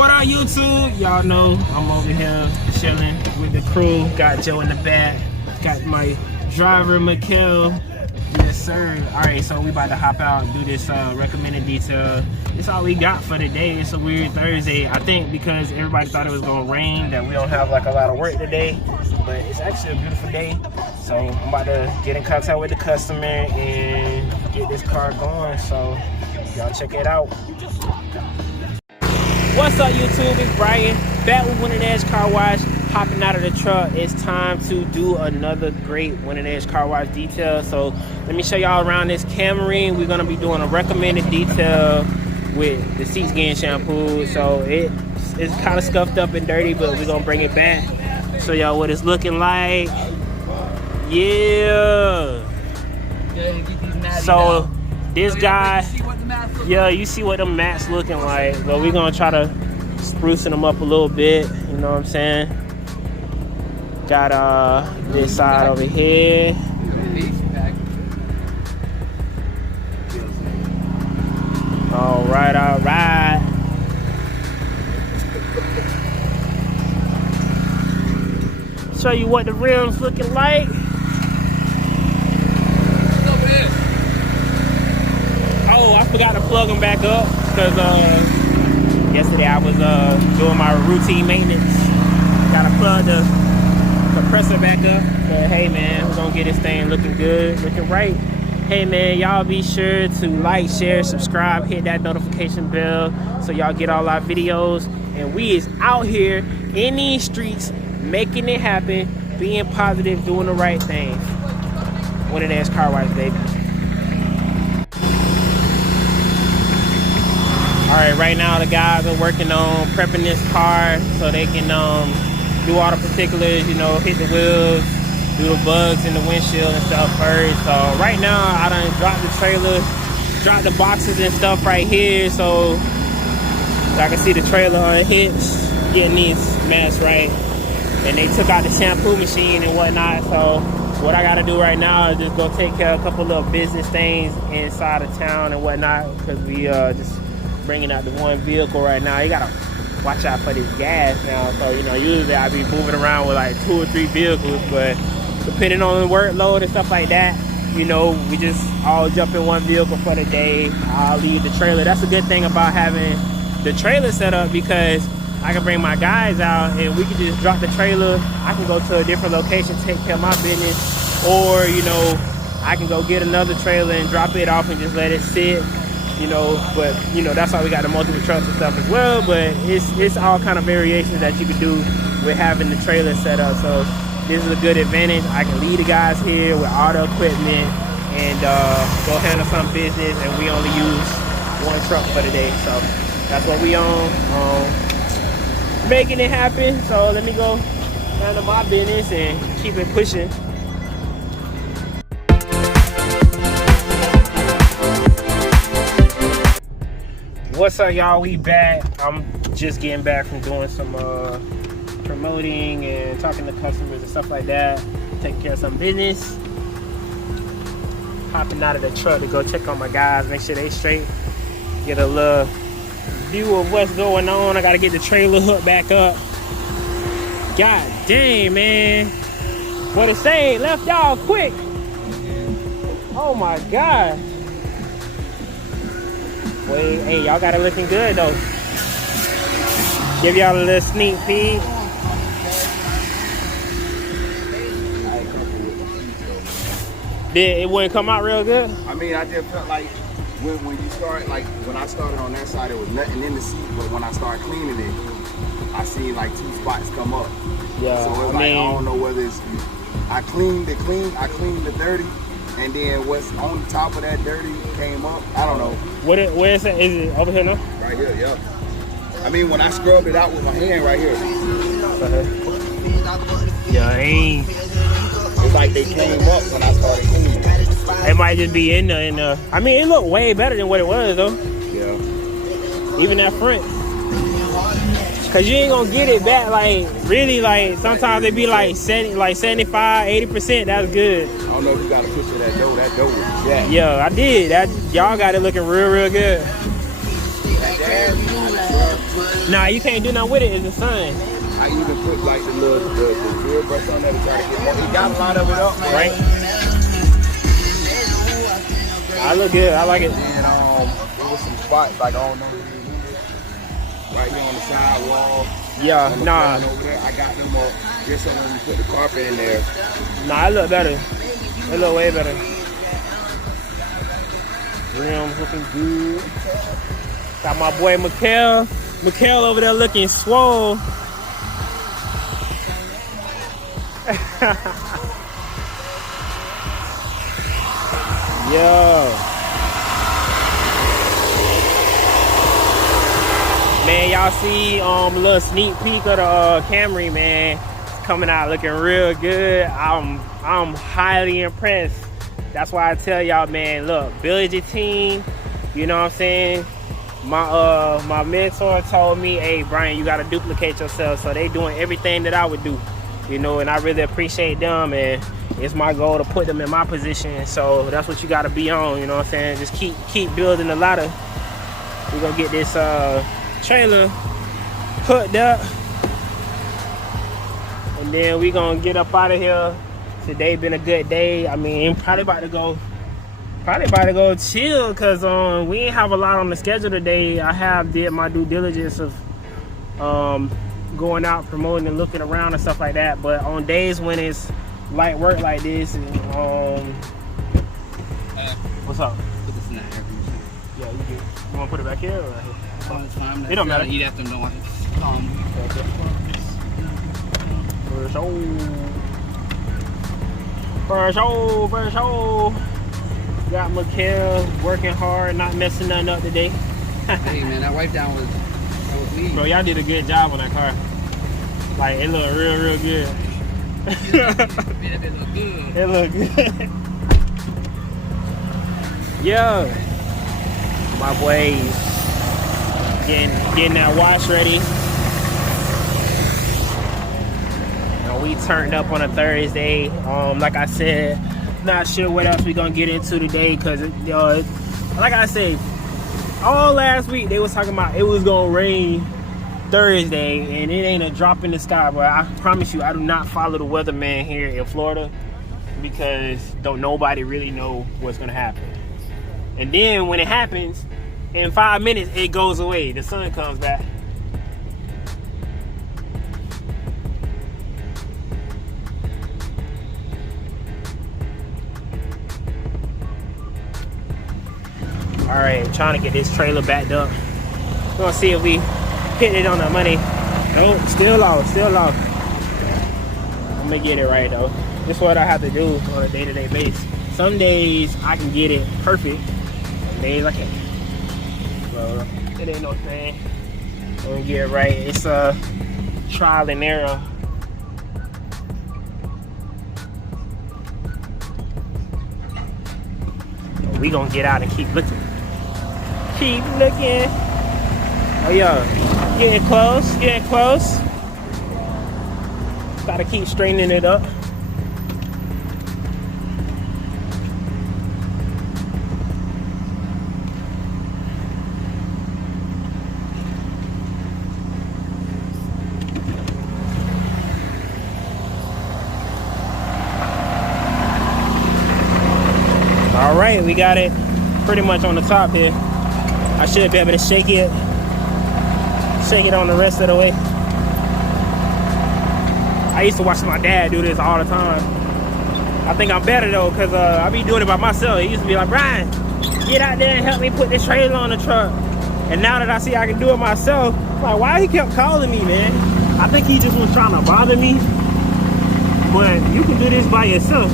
What up, YouTube? Y'all know I'm over here chilling with the crew. Got Joe in the back. Got my driver, Mikkel. Yes, sir. All right, so we about to hop out and do this recommended detail. It's all we got for today. It's a weird Thursday. I think because everybody thought it was gonna rain that we don't have like a lot of work today, but it's actually a beautiful day. So I'm about to get in contact with the customer and get this car going. So y'all check it out. What's up, YouTube? It's Brian, back with Winning Edge Carwash, hopping out of the truck. It's time to do another great Winning Edge Carwash detail. So let me show y'all around this Camry. We're gonna be doing a recommended detail with the seats getting shampooed. So it's kind of scuffed up and dirty, but we're gonna bring it back, show y'all what it's looking like. Yeah. So this guy, yeah, you see what the mats looking like, but we're gonna try to sprucing them up a little bit, you know what I'm saying? Got this side over here. All right, all right. Show you what the rims looking like. Oh, I forgot to plug them back up because yesterday I was doing my routine maintenance. Gotta plug the compressor back up. But hey man, we're gonna get this thing looking good, looking right. Hey man, y'all be sure to like, share, subscribe, hit that notification bell so y'all get all our videos. And we is out here in these streets making it happen, being positive, doing the right thing. Winning Edge Carwash, baby. All right, right now the guys are working on prepping this car so they can do all the particulars, you know, hit the wheels, do the bugs in the windshield and stuff first. So right now I done dropped the trailer, dropped the boxes and stuff right here, so I can see the trailer unhitched, getting these mats right. And they took out the shampoo machine and whatnot. So what I gotta do right now is just go take care of a couple of business things inside of town and whatnot, because we just bringing out the one vehicle right now. You gotta watch out for this gas now. So, you know, usually I be moving around with like 2 or 3 vehicles, but depending on the workload and stuff like that, you know, we just all jump in one vehicle for the day. I'll leave the trailer. That's a good thing about having the trailer set up, because I can bring my guys out and we can just drop the trailer. I can go to a different location, take care of my business, or, you know, I can go get another trailer and drop it off and just let it sit. You know, but you know, that's why we got the multiple trucks and stuff as well. But it's all kind of variations that you can do with having the trailer set up. So this is a good advantage. I can leave the guys here with all the equipment and go handle some business, and we only use one truck for the day. So that's what we on, making it happen. So let me go handle my business and keep it pushing. What's up, y'all? We back. I'm just getting back from doing some promoting and talking to customers and stuff like that, taking care of some business. Hopping out of the truck to go check on my guys, make sure they straight, get a little view of what's going on. I gotta get the trailer hooked back up. God dang, man, what a say, left y'all quick. Oh my God. Wait, hey, y'all got it looking good though. Give y'all a little sneak peek. It wouldn't come out real good? I mean, I just felt like when you start, like when I started on that side, there was nothing in the seat, but when I started cleaning it, I seen like 2 spots come up. Yeah, so it's I don't know whether it's, I cleaned the dirty, and then what's on top of that dirty came up. I don't know. Where is it? Is it over here now? Right here, yeah. I mean, when I scrubbed it out with my hand right here. Yeah, ain't. It's like they came up when I started cleaning. It might just be in the. I mean, it looked way better than what it was though. Yeah. Even that front. Cause you ain't gonna get it back like really, like sometimes they be like 75, 80%. That's good. I don't know if you got a picture of that dough. That dough was jacked. Yeah, I did. Y'all got it looking real good. Nah, you can't do nothing with it. It's the sun. I even put like the drill brush on there to try to get more. He got a lot of it up, man. Right? I look good. I like it. And there was some spots like I don't know. Right here on the side wall. Yeah, nah. Over there, I got them up just so when we put the carpet in there. Nah, it look better. It look way better. Rims looking good. Got my boy Mikhail. Mikhail over there looking swole. Yo. Man, y'all see a little sneak peek of the Camry, man. It's coming out looking real good. I'm highly impressed. That's why I tell y'all, man, look, build your team. You know what I'm saying? My mentor told me, hey, Bryan, you gotta duplicate yourself. So they doing everything that I would do, you know, and I really appreciate them, and it's my goal to put them in my position. So that's what you gotta be on, you know what I'm saying? Just keep building the ladder. We're gonna get this trailer hooked up, and then we gonna get up out of here. Today been a good day. I mean, probably about to go chill, because we ain't have a lot on the schedule today. I have did my due diligence of going out, promoting and looking around and stuff like that. But on days when it's light work like this, and, what's up? Put this in the air conditioner. Yeah, you good. You want to put it back here or right here? Oh, it's fine. It don't matter. Eat after no. For sure. Got Mikhail working hard, not messing nothing up today. Hey man, that wipe down was me. Bro, y'all did a good job on that car. Like, it looked real good. It looked good. It looked good. Yo, my boys getting that wash ready. We turned up on a Thursday. Like I said, not sure what else we gonna get into today, because like I said, all last week they was talking about it was gonna rain Thursday, and it ain't a drop in the sky. But I promise you, I do not follow the weatherman here in Florida, because don't nobody really know what's gonna happen. And then when it happens, in 5 minutes it goes away. The sun comes back. All right, trying to get this trailer backed up. We're gonna see if we hit it on the money. Nope, still off. I'm gonna get it right though. This is what I have to do on a day-to-day basis. Some days I can get it perfect, some days I can't. So it ain't no thing. I'm gonna get it right. It's a trial and error. We gonna get out and keep looking. Keep looking. Oh yeah, getting close. Gotta keep straightening it up. All right, we got it pretty much on the top here. I should be able to shake it on the rest of the way. I used to watch my dad do this all the time. I think I'm better though, because I be doing it by myself. He used to be like, Bryan, get out there and help me put this trailer on the truck. And now that I see I can do it myself, I'm like, why he kept calling me, man? I think he just was trying to bother me. But you can do this by yourself.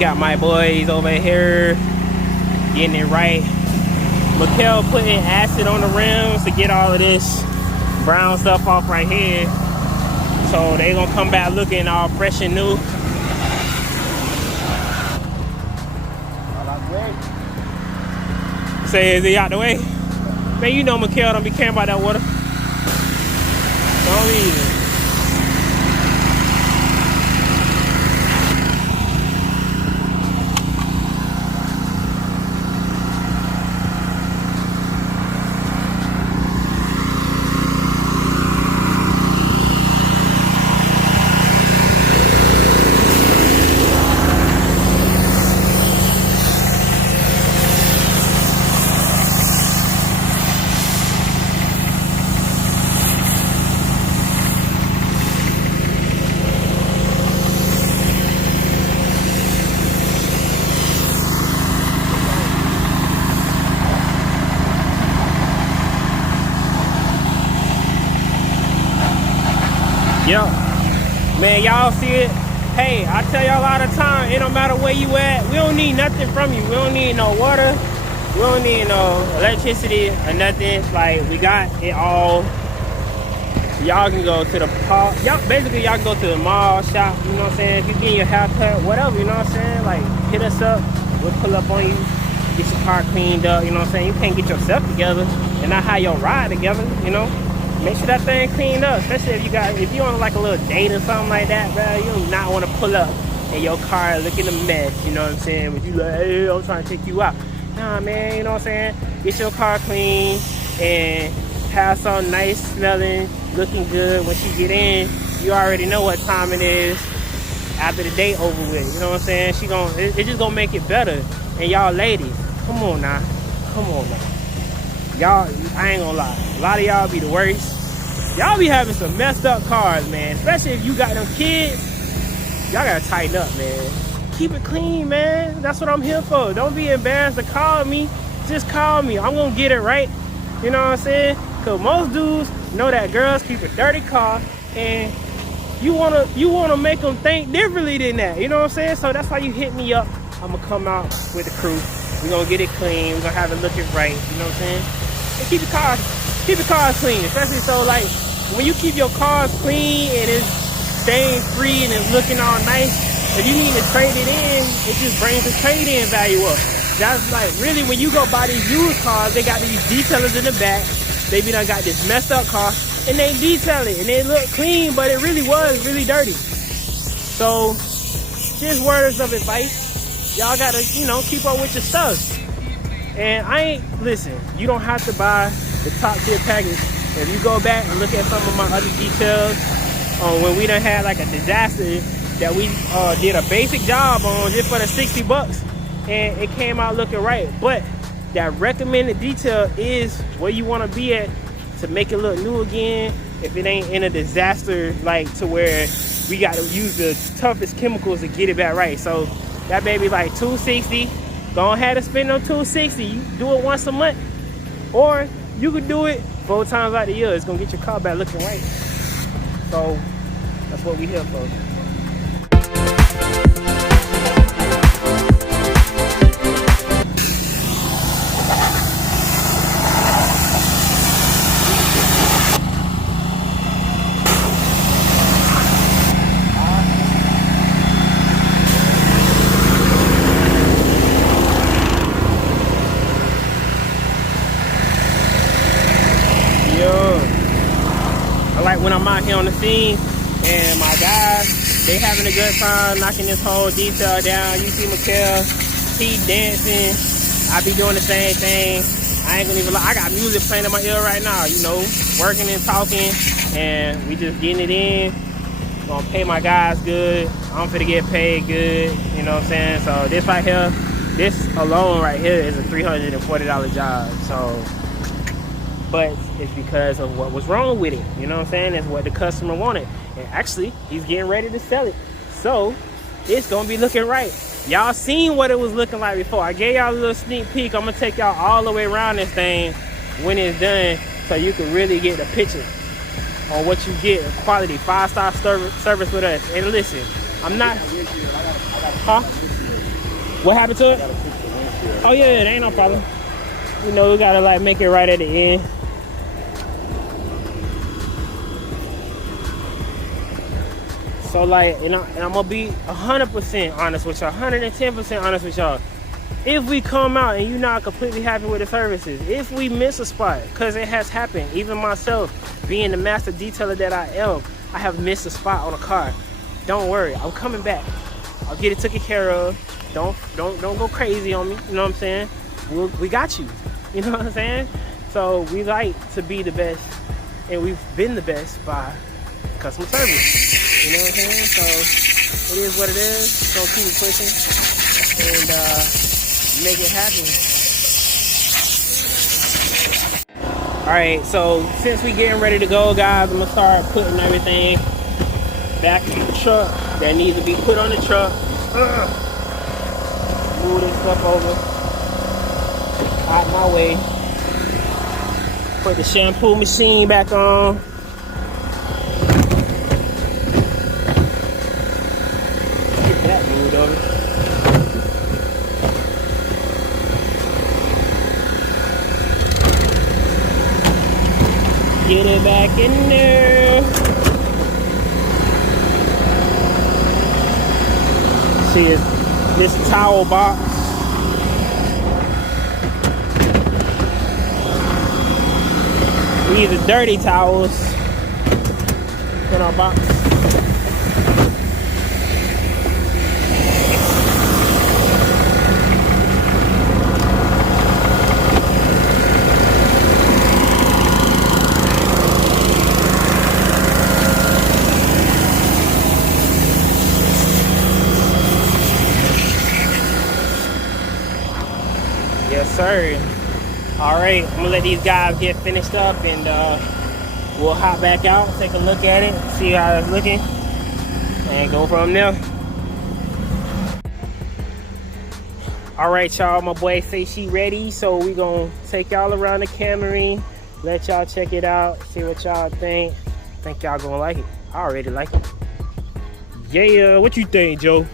Got my boys over here getting it right. Mikkel putting acid on the rims to get all of this brown stuff off right here. So they gonna come back looking all fresh and new. Say, is he out the way? Man, you know Mikkel don't be caring about that water. Don't even. Yo, man, y'all see it? Hey, I tell y'all all the time, it don't matter where you at. We don't need nothing from you. We don't need no water. We don't need no electricity or nothing. Like, we got it all. Y'all can go to the park. Y'all can go to the mall, shop, you know what I'm saying? If you getting your hair cut, whatever, you know what I'm saying? Like, hit us up. We'll pull up on you. Get your car cleaned up, you know what I'm saying? You can't get yourself together and not have your ride together, you know? Make sure that thing cleaned up, especially if you on like a little date or something like that, bro. You do not want to pull up and your car looking a mess, you know what I'm saying? But you like, hey, I'm trying to take you out. Nah, man, you know what I'm saying? Get your car clean and have something nice smelling, looking good. When she get in, you already know what time it is after the date over with, you know what I'm saying? It's just gonna make it better. And y'all ladies, come on now. Y'all, I ain't gonna lie, a lot of y'all be the worst. Y'all be having some messed up cars, man. Especially if you got them kids. Y'all gotta tighten up, man. Keep it clean, man. That's what I'm here for. Don't be embarrassed to call me. Just call me. I'm gonna get it right. You know what I'm saying? Cause most dudes know that girls keep a dirty car, and you wanna make them think differently than that. You know what I'm saying? So that's why you hit me up. I'm gonna come out with the crew. We're gonna get it clean. We're gonna have it looking right. You know what I'm saying? And keep your cars clean, especially so like when you keep your cars clean and it's stain free and it's looking all nice. If you need to trade it in, it just brings the trade-in value up. That's like really when you go buy these used cars, they got these detailers in the back. They be done got this messed up car and they detail it and they look clean, but it really was really dirty. So just words of advice. Y'all gotta, keep up with your stuff. And listen, you don't have to buy the top tier package. If you go back and look at some of my other details, when we done had like a disaster that we did a basic job on just for the $60 and it came out looking right. But that recommended detail is where you want to be at to make it look new again. If it ain't in a disaster, like to where we got to use the toughest chemicals to get it back right. So that baby like $260. Go ahead and spend them $260. You do it once a month, or you could do it 4 times out of the year. It's gonna get your car back looking right. So that's what we here for. When I'm out here on the scene and my guys, they having a good time knocking this whole detail down. You see Mikkel, he dancing. I be doing the same thing. I ain't gonna even lie. I got music playing in my ear right now, working and talking, and we just getting it in. Gonna pay my guys good. I'm finna get paid good, you know what I'm saying? So this right here, this alone right here is a $340 job. So, but it's because of what was wrong with it. You know what I'm saying? That's what the customer wanted. And actually, he's getting ready to sell it. So, it's gonna be looking right. Y'all seen what it was looking like before. I gave y'all a little sneak peek. I'm gonna take y'all all the way around this thing when it's done so you can really get the picture on what you get. Quality, 5-star service with us. And listen, I'm not... Huh? What happened to it? Oh yeah, it ain't no problem. You know, we gotta like make it right at the end. So like, and I'm gonna be 100% honest with y'all, 110% honest with y'all. If we come out and you're not completely happy with the services, if we miss a spot, because it has happened, even myself, being the master detailer that I am, I have missed a spot on a car. Don't worry, I'm coming back. I'll get it taken care of. Don't go crazy on me. You know what I'm saying? We got you. You know what I'm saying? So we like to be the best, and we've been the best by customer service. You know what I'm saying? So it is what it is. Don't keep it pushing and make it happen. All right, so since we getting ready to go, guys, I'm gonna start putting everything back in the truck that needs to be put on the truck. Move this stuff over out my way. Put the shampoo machine back on. Get that moved over. Get it back in there. See, it's this towel box. These are dirty towels in our box. Yes, sir. All right, I'm gonna let these guys get finished up, and we'll hop back out, take a look at it, see how it's looking, and go from there. All right, y'all, my boy say she ready, so we gonna take y'all around the Camry, let y'all check it out, see what y'all think. Think y'all gonna like it. I already like it. Yeah, what you think, Joe?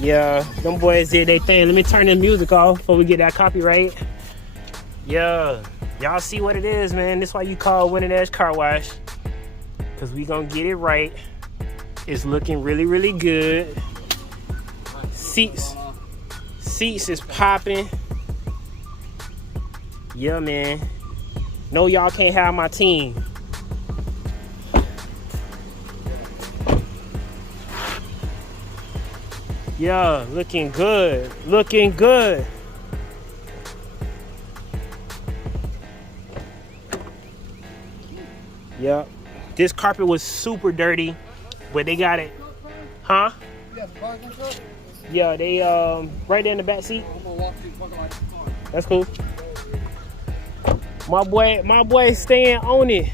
Yeah, them boys did their thing. Let me turn the music off before we get that copyright. Yeah, y'all see what it is, man. This is why you call Winning Edge Carwash, because we gonna get it right. It's looking really, really good. Seats is popping. Yeah, man. No, y'all can't have my team. Yeah, looking good. Looking good. Yep. This carpet was super dirty, but they got it. Huh? Yeah, they right there in the back seat. That's cool. My boy staying on it.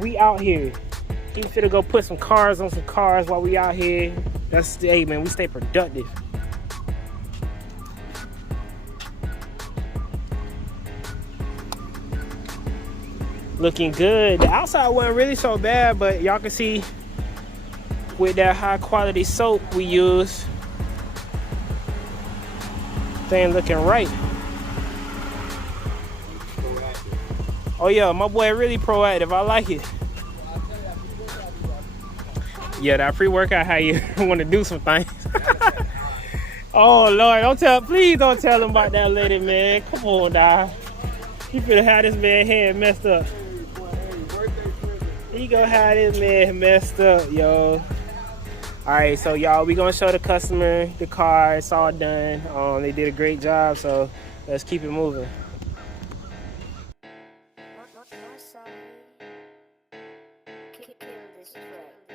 We out here. He finna go put some cars on some cars while we out here. That's, hey man, we stay productive. Looking good. The outside wasn't really so bad, but y'all can see with that high quality soap we use, thing looking right. Oh yeah, my boy really proactive. I like it. Yeah, that pre-workout how you want to do some things. Oh Lord, please don't tell him about that lady, man. Come on, dog. You finna have this man head messed up. He gonna have this man messed up, yo. All right, so y'all, we gonna show the customer the car. It's all done. They did a great job, so let's keep it moving. Kill this track.